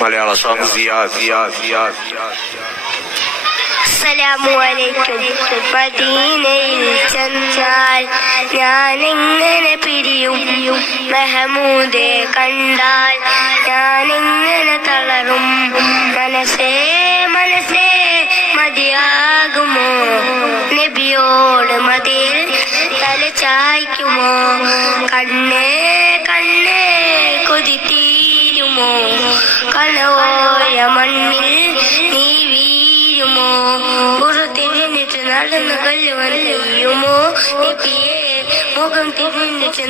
മലയാള song അസ്സലാമുഅലൈക്കും. മദീനയിൽ ചെന്നാൽ ഞാനെങ്ങനെ പിരിയും, മെഹമൂദെ കണ്ടാൽ ഞാനെങ്ങനെ തളരും. മനസ്സേ മനസ്സേ മതിയാകുമോ, നബിയോട് മതിൽ തല ചായ്ക്കുമോ. കണ്ണേ കണ്ണേ കൊതി തീരുമോ, കനവോയ മണ്ണിൽ നീ വീഴുമോ. പുറത്തിരിഞ്ഞിട്ട് നടന്ന് കല്ലുവൻ നെയ്യുമോ, നബിയേ മുഖം തിരിഞ്ഞിട്ട്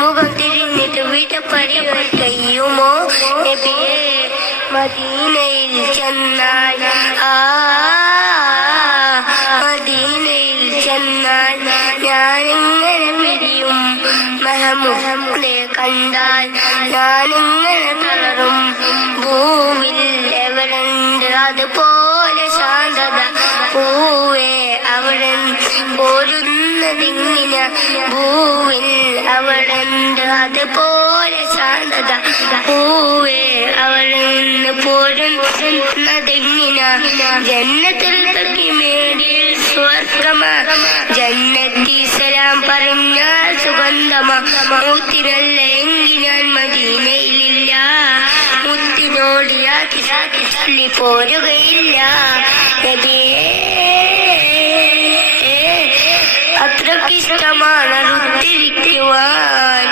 മുഖം തിരിഞ്ഞിട്ട് വീട്ടപ്പടികൾ കഴിയുമോ. നബിയേ മദീനയിൽ ചെന്നാൽ മദീനയിൽ ചെന്നാൽ ഞാനിങ്ങനെ പിരിയും, മെഹമൂദെ കണ്ടാൽ ഞാനിങ്ങനെ തളരും. ഭൂവിൽ എവിടെണ്ട് അതുപോലെ ശാന്തത, പൂവേ അവിടെ പോരുന്നതിങ്ങിന. ഭൂവിൽ അവിടെണ്ട് അതുപോലെ ശാന്തത, പൂവേ അവിടെ പോരുന്നതിങ്ങിന. ജന്നത്തിൽ തക്കി മേടിൽ സ്വർഗമാ, ജന്നത്തി സലാം പറഞ്ഞാൽ സുഗന്ധമാ. മുത്തിനല്ല എങ്കിൽ ഞാൻ മദീനയിലില്ല, മുത്തിനോട് യാക്കി ചൊല്ലി പോരുകയില്ല. നബിയേ അത്രക്കിഷ്ടമാണ് റുത്തിരിക്കുവാൻ,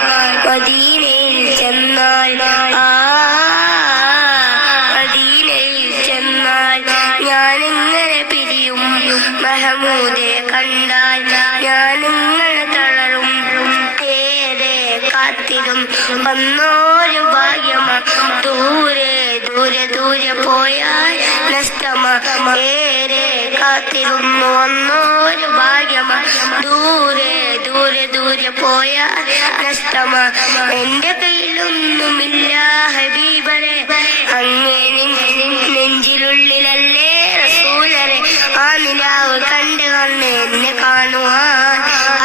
മദീനയിൽ ചെന്നാൽ മദീനയിൽ ചെന്നാൽ ഞാനിങ്ങനെ പിരിയും, മെഹമൂദെ കണ്ടാൽ ഞാനിങ്ങനെ തളരും. ഏറെ കാത്തിരും വന്നോരു ഭാഗ്യമാ, ദൂരെ ദൂരെ ദൂരെ പോയാൽ നഷ്ടമാ. ഏറെ കാത്തിരുന്നു വന്നോരു ഭാഗ്യമാ, ദൂരെ ദൂരെ ദൂരെ പോയാൽ നഷ്ടമാ. എന്റെ കയ്യിലൊന്നുമില്ല ഹബീബരെ, അങ്ങേ നെഞ്ചിലുള്ളിലല്ലേ റസൂലരെ. ആ നിലാവ് കണ്ട് കണ്ണ് എന്നെ കാണുവാൻ,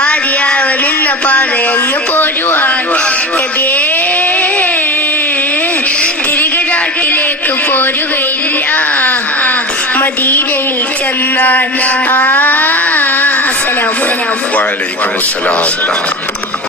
ആദ്യാവ് നിന്ന പാത എന്ന് പോരുവാൻ. നബിയേ തിരികെ നാട്ടിലേക്ക് പോരുകയില്ല, മദീനയിൽ ചെന്നാൽ. അസ്സലാമു അലൈക്കും. വഅലൈക്കും അസ്സലാം.